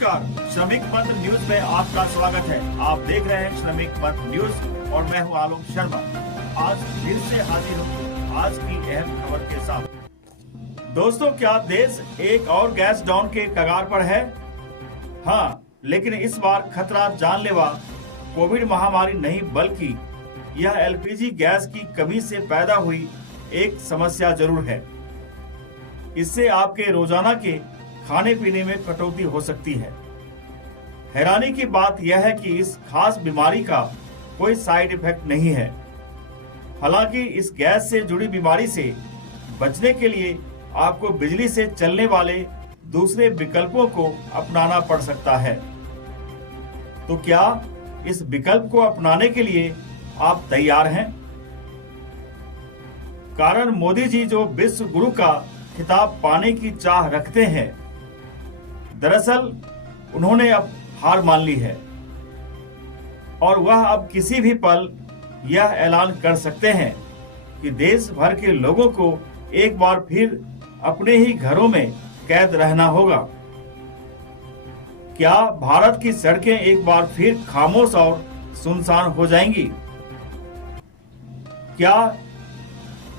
नमस्कार, श्रमिक मंत्र न्यूज में आपका स्वागत है। आप देख रहे हैं श्रमिक मंत्र न्यूज और मैं हूं आलोक शर्मा। आज फिर से हाजिर हूं आज की अहम खबर के साथ। दोस्तों, क्या देश एक और गैस डाउन के कगार पर है? हाँ, लेकिन इस बार खतरा जानलेवा कोविड महामारी नहीं, बल्कि यह एलपीजी गैस की कमी से पैदा हुई एक समस्या जरूर है। इससे आपके रोजाना के खाने पीने में कटौती हो सकती है। हैरानी की बात यह है कि इस खास बीमारी का कोई साइड इफेक्ट नहीं है। हालांकि इस गैस से जुड़ी बीमारी से बचने के लिए आपको बिजली से चलने वाले दूसरे विकल्पों को अपनाना पड़ सकता है। तो क्या इस विकल्प को अपनाने के लिए आप तैयार हैं? कारण मोदी जी जो विश्व गुरु का खिताब पाने की चाह रखते हैं, दरअसल उन्होंने अब हार मान ली है और वह अब किसी भी पल यह ऐलान कर सकते हैं कि देश भर के लोगों को एक बार फिर अपने ही घरों में कैद रहना होगा। क्या भारत की सड़कें एक बार फिर खामोश और सुनसान हो जाएंगी? क्या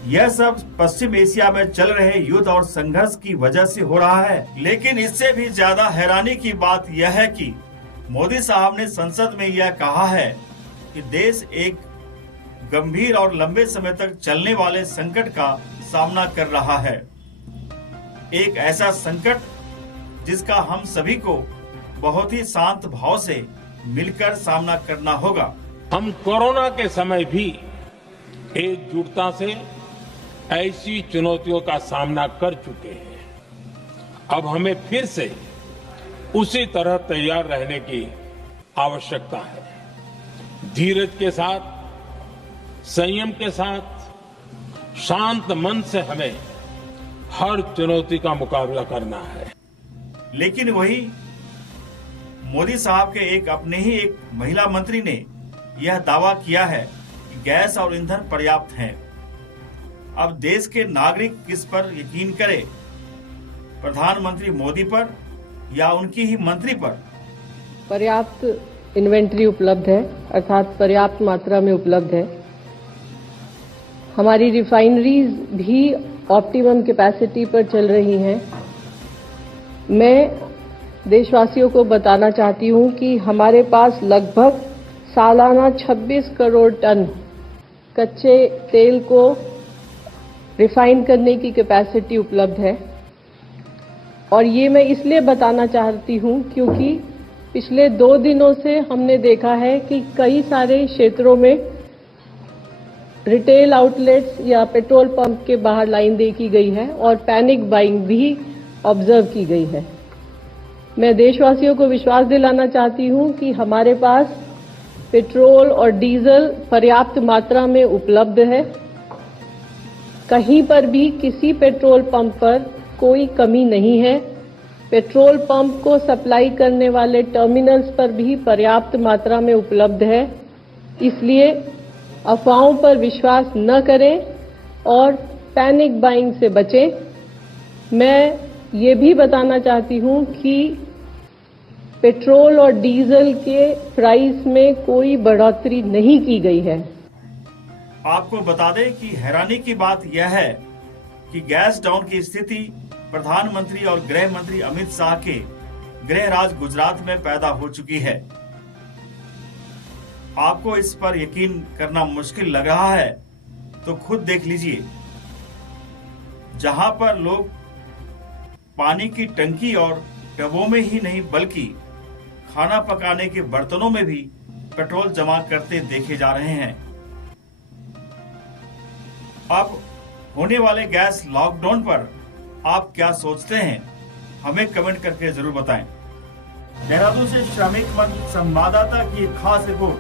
यह सब पश्चिम एशिया में चल रहे युद्ध और संघर्ष की वजह से हो रहा है? लेकिन इससे भी ज्यादा हैरानी की बात यह है कि मोदी साहब ने संसद में यह कहा है कि देश एक गंभीर और लंबे समय तक चलने वाले संकट का सामना कर रहा है। एक ऐसा संकट जिसका हम सभी को बहुत ही शांत भाव से मिलकर सामना करना होगा। हम कोरोना के समय भी एकजुटता से ऐसी चुनौतियों का सामना कर चुके हैं। अब हमें फिर से उसी तरह तैयार रहने की आवश्यकता है। धीरज के साथ, संयम के साथ, शांत मन से हमें हर चुनौती का मुकाबला करना है। लेकिन वही मोदी साहब के अपने ही एक महिला मंत्री ने यह दावा किया है कि गैस और ईंधन पर्याप्त हैं। अब देश के नागरिक किस पर यकीन करें? प्रधानमंत्री मोदी पर या उनकी ही मंत्री पर? पर्याप्त इन्वेंट्री उपलब्ध है, अर्थात पर्याप्त मात्रा में उपलब्ध है। हमारी रिफाइनरीज भी ऑप्टिमम कैपेसिटी पर चल रही हैं। मैं देशवासियों को बताना चाहती हूं कि हमारे पास लगभग सालाना 26 करोड़ टन कच्चे तेल को रिफाइन करने की कैपेसिटी उपलब्ध है। और ये मैं इसलिए बताना चाहती हूं क्योंकि पिछले 2 दिनों से हमने देखा है कि कई सारे क्षेत्रों में रिटेल आउटलेट्स या पेट्रोल पंप के बाहर लाइन देखी गई है और पैनिक बाइंग भी ऑब्जर्व की गई है। मैं देशवासियों को विश्वास दिलाना चाहती हूं कि हमारे पास पेट्रोल और डीजल पर्याप्त मात्रा में उपलब्ध है। कहीं पर भी किसी पेट्रोल पंप पर कोई कमी नहीं है। पेट्रोल पंप को सप्लाई करने वाले टर्मिनल्स पर भी पर्याप्त मात्रा में उपलब्ध है। इसलिए अफवाहों पर विश्वास न करें और पैनिक बाइंग से बचें। मैं ये भी बताना चाहती हूं कि पेट्रोल और डीजल के प्राइस में कोई बढ़ोतरी नहीं की गई है। आपको बता दें कि हैरानी की बात यह है कि गैस डाउन की स्थिति प्रधानमंत्री और गृह मंत्री अमित शाह के गृह राज्य गुजरात में पैदा हो चुकी है। आपको इस पर यकीन करना मुश्किल लग रहा है तो खुद देख लीजिए। जहां पर लोग पानी की टंकी और टबों में ही नहीं बल्कि खाना पकाने के बर्तनों में भी पेट्रोल जमा करते देखे जा रहे हैं। अब होने वाले गैस लॉकडाउन पर आप क्या सोचते हैं? हमें कमेंट करके जरूर बताएं। देहरादून से श्रमिक मंत्र संवाददाता की खास रिपोर्ट।